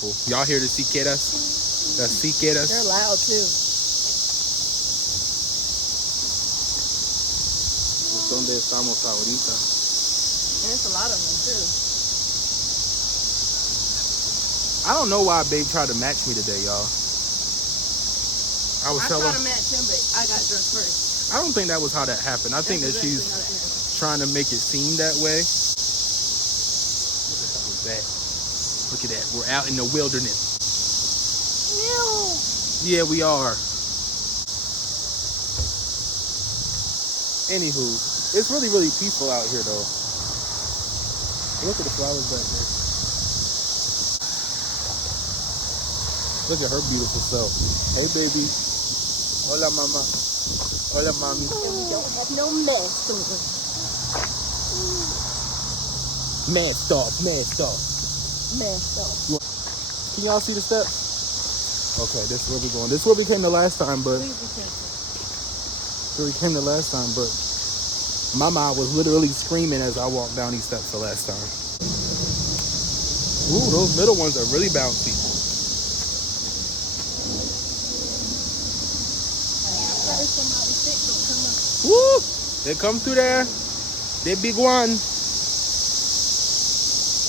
beautiful. Y'all hear the cicadas? The cicadas. They're loud too. ¿Dónde estamos ahorita? And it's a lot of them too. I don't know why Babe tried to match me today, y'all. I tried to match him, but I got dressed first. I don't think that was how that happened. I think that she's trying to make it seem that way. What the hell was that? Look at that. We're out in the wilderness. No. Yeah, we are. Anywho, it's really, really peaceful out here, though. Look at the flowers back there. Look at her beautiful self. Hey, baby. Hola, mama. Hola, mommy. And we don't have no mask on. Masked off, masked off. Masked off. Can y'all see the steps? Okay, this is where we're going. This is where we came the last time, but... Mama was literally screaming as I walked down these steps the last time. Ooh, those middle ones are really bouncy. Woo! They come through there. They big one. And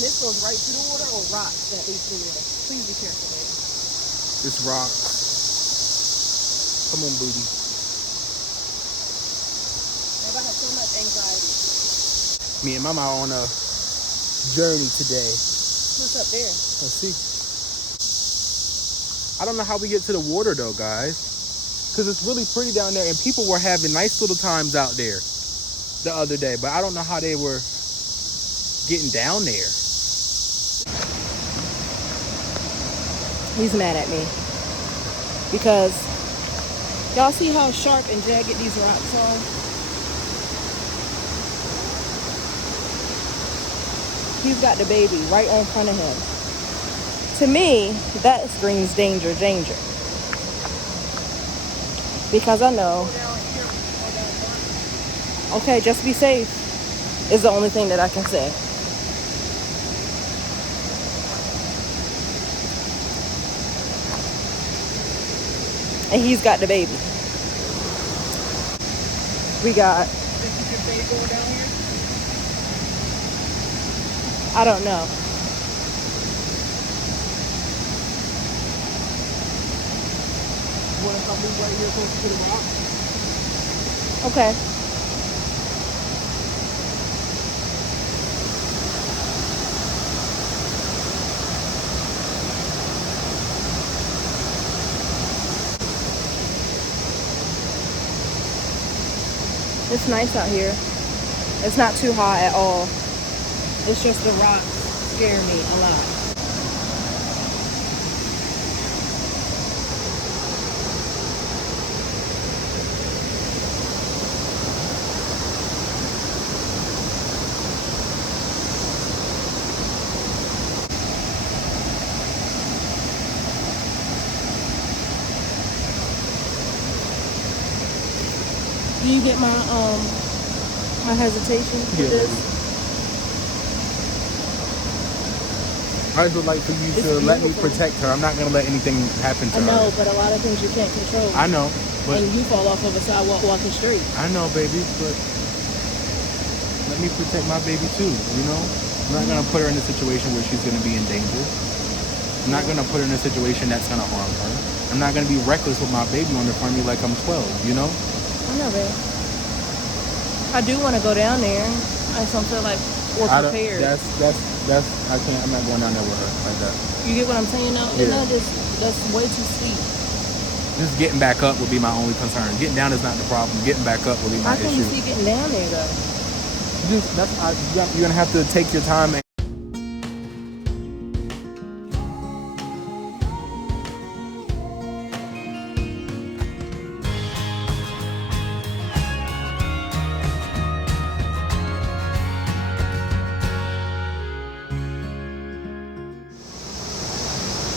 this goes right through the water or rocks that lead through the water? Please be careful there. It's rocks. Come on, booty. I have so much anxiety. Me and Mama are on a journey today. What's up there? Let's see. I don't know how we get to the water though, guys. Because it's really pretty down there and people were having nice little times out there the other day. But I don't know how they were getting down there. He's mad at me. Because y'all see how sharp and jagged these rocks are? He's got the baby right in front of him. To me, that screams danger, danger. Because I know. Okay, just be safe is the only thing that I can say. And he's got the baby. We got... I don't know. Want to come move right here close to the rock? Okay. It's nice out here. It's not too hot at all. It's just the rocks scare me a lot. Do you get my hesitation for this? I just would like for you to let me protect her. I'm not going to let anything happen to her. I know, but a lot of things you can't control. I know. But and you fall off of a sidewalk walking straight. I know, baby, but let me protect my baby too, you know? I'm not going to put her in a situation where she's going to be in danger. I'm not going to put her in a situation that's going to harm her. I'm not going to be reckless with my baby on the front of me like I'm 12, you know? I know, babe. I do want to go down there. I just don't feel like we're prepared. I'm not going down there with her like that. You get what I'm saying now? Yeah. That's way too steep. Just getting back up would be my only concern. Getting down is not the problem. Getting back up will be my issue. How can you see getting down there though? You're gonna have to take your time.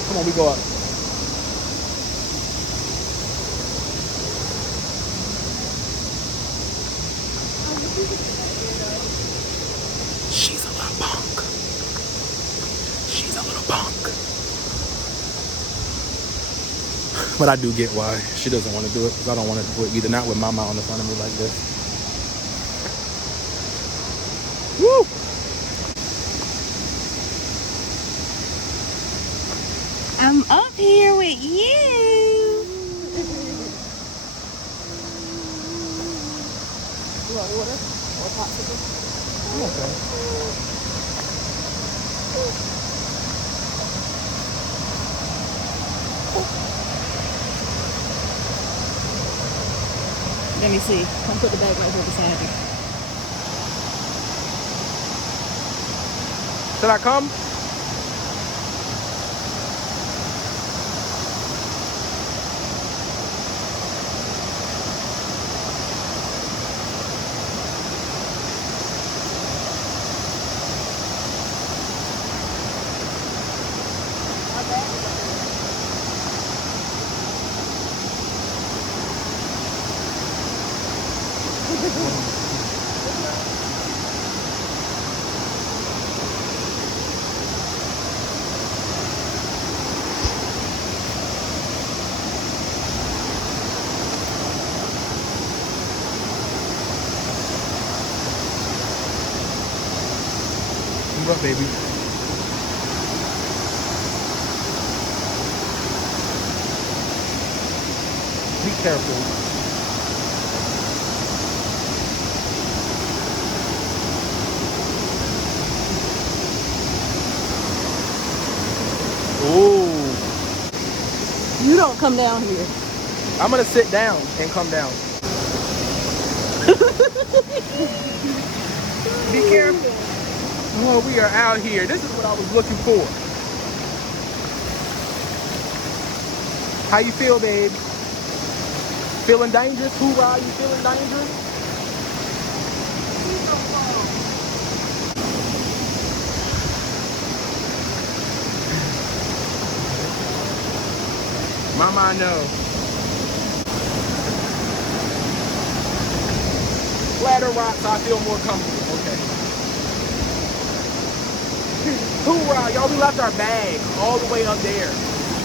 Come on, we go up. She's a little punk. She's a little punk. But I do get why she doesn't want to do it, because I don't want to do it either. Not with Mama on the front of me like this. Woo! I'm up here with you. You want water or popsicle? I'm okay. Let me see. I'll put the bag right here beside you. Should I come? Move up, baby. Be careful. Ooh. You don't come down here. I'm gonna sit down and come down. Be careful. Oh, we are out here. This is what I was looking for. How you feel, babe? Feeling dangerous? Hoorah, you feeling dangerous? Mama, I know. Flatter rocks, I feel more comfortable. Okay. Hoorah, y'all, we left our bag all the way up there.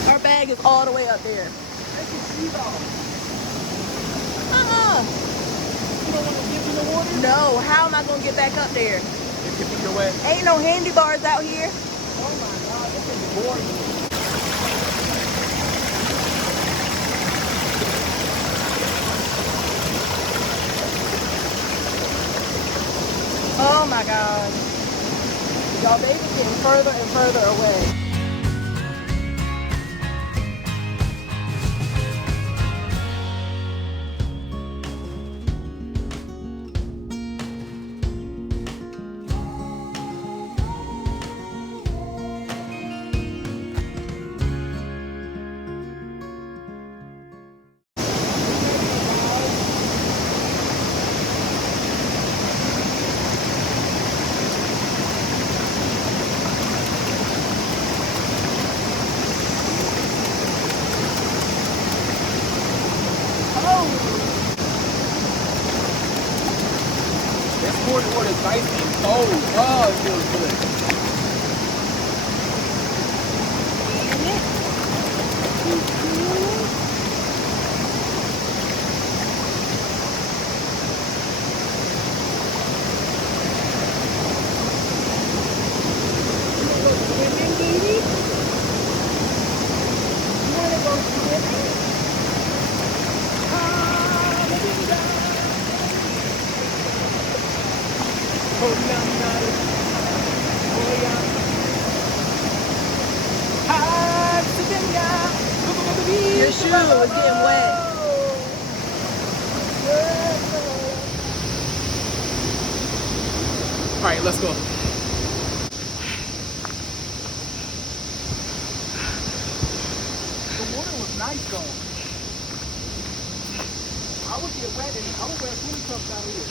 Our bag is all the way up there. Take your shoes off. Uh-uh. You don't want to give me the water? No, how am I going to get back up there? If your feet are wet. Ain't no handlebars out here. Oh my God, this is boring. Oh my God. Y'all baby's getting further and further away. This water is nice and cold. Oh, it feels good. Your shoe is getting wet. All right, let's go. The water was nice though. I would get wet and I would wear swim trunks out here.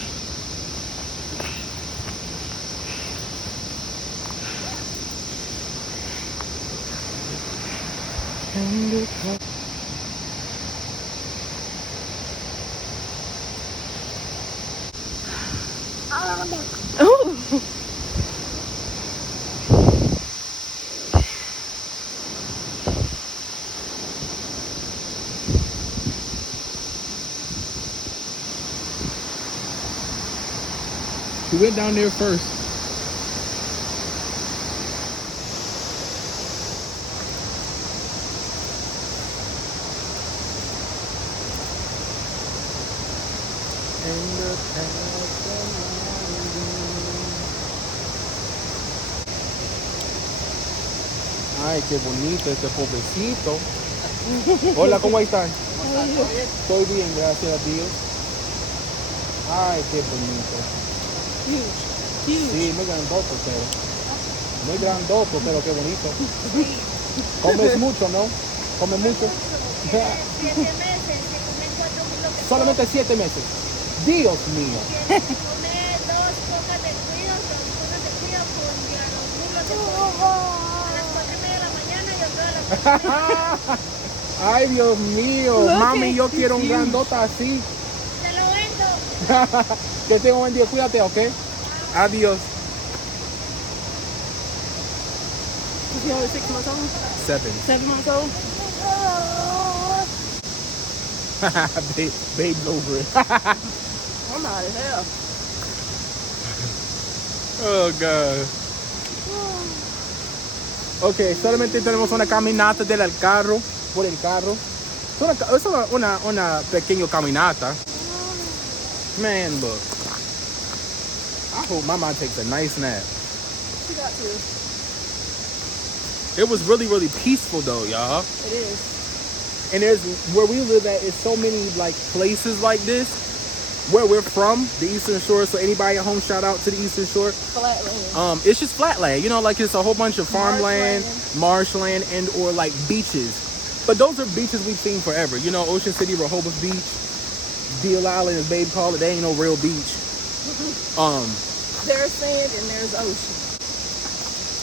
Oh. He went down there first. Ay, qué bonito este pobrecito. Hola, ¿cómo están? Estoy bien, gracias a Dios. Ay, qué bonito. Huge. Huge. Sí, muy grandoto, pero. Muy grandoto, pero qué bonito. Comes mucho, ¿no? Comes mucho. 7 meses, se comen 4 kilos de Solamente 7 meses. Dios mío. come 2 cocas de cuido, 2 cocas de cuido con mira, los muslos de pollo. A las 4:30 de la mañana y otro a las 4:30. Ay, Dios mío. Look Mami, at yo this quiero un huge. grandota así. Te lo vendo. Que tenga un buen día. Cuídate, ¿ok? Adiós. Is he only 6 months old? 7. 7 months old? Babe over it. I'm out of hell. Oh, God. Ok, solamente tenemos una caminata del carro, por el carro. Es una pequeña caminata. Man, look. I hope my mom takes a nice nap. She got to. It was really, really peaceful though, y'all. It is. And there's where we live at is so many like places like this. Where we're from, the Eastern Shore. So anybody at home, shout out to the Eastern Shore. Flatland. It's just flat land, you know, like it's a whole bunch of farmland, marshland, and or like beaches. But those are beaches we've seen forever. You know, Ocean City, Rehoboth Beach, Deal Island, as Babe call it. They ain't no real beach. There's sand and there's ocean.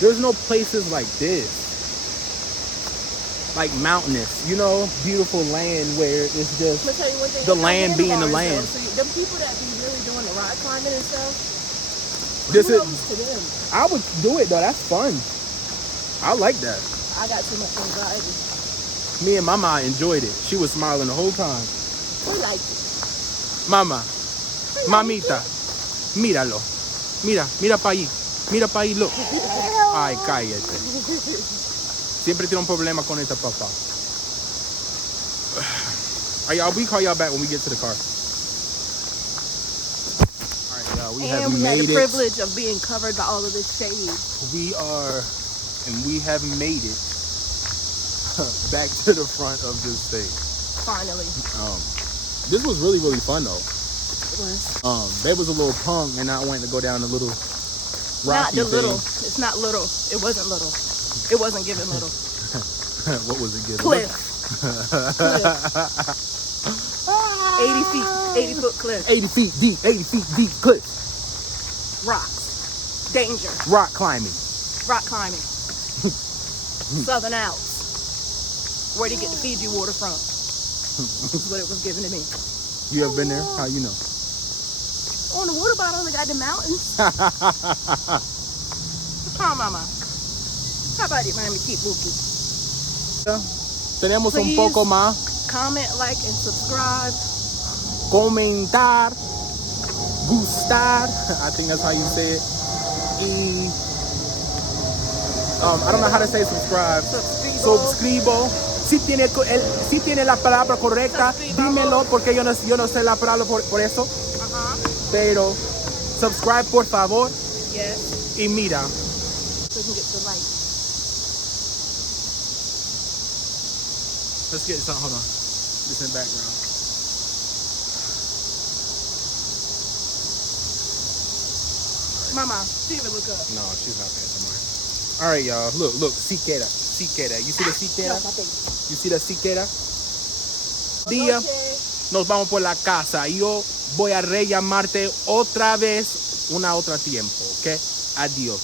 There's no places like this. Like mountainous, you know, beautiful land where it's just Let me tell you one thing. the land being the land. So them people that be really doing the rock climbing and stuff, This is, kudos to them. I would do it though. That's fun. I like that. I got too much anxiety. Me and Mama enjoyed it. She was smiling the whole time. We like it. Mama, mamita, míralo. Mira para ahí. Mira para ahí, look. Ay, cállate. Siempre tiene un problema con esta papá. We call y'all back when we get to the car. All right, y'all. We have And we had made the it. privilege of being covered by all of this shade. We have made it back to the front of this thing. Finally. This was really, really fun though. It was. Babe was a little punk and I wanted to go down a little Not rocky the little. thing. It's not little. It wasn't little. It wasn't giving little. What was it giving? Cliff. 80 feet. 80-foot cliff. 80 feet deep cliff. Rocks. Danger. Rock climbing. Rock climbing. Southern Alps. Where do you get the Fiji water from? That's what it was given to me. You ever been there? How you know? On the water bottle, they got the mountains. Come on, mama. How about it, Miami Keep Bookie? Tenemos un Please. poco más. Comment, like, and subscribe. Comentar. Gustar. I think that's how you say it. I don't know how to say subscribe. Suscribo. Si tiene la palabra correcta, dímelo porque yo no sé la palabra por eso. Pero subscribe por favor. Yes. Y mira. So we can get the light. Let's get something. Hold on. Just in the background. Mama, she even look up. No, she's not paying some money. All right, y'all. Look. Cicadas. You see the cicada? You see the cicada? Día, nos vamos por la casa. Yo voy a rellamarte otra vez, otra tiempo, ¿ok? Adiós.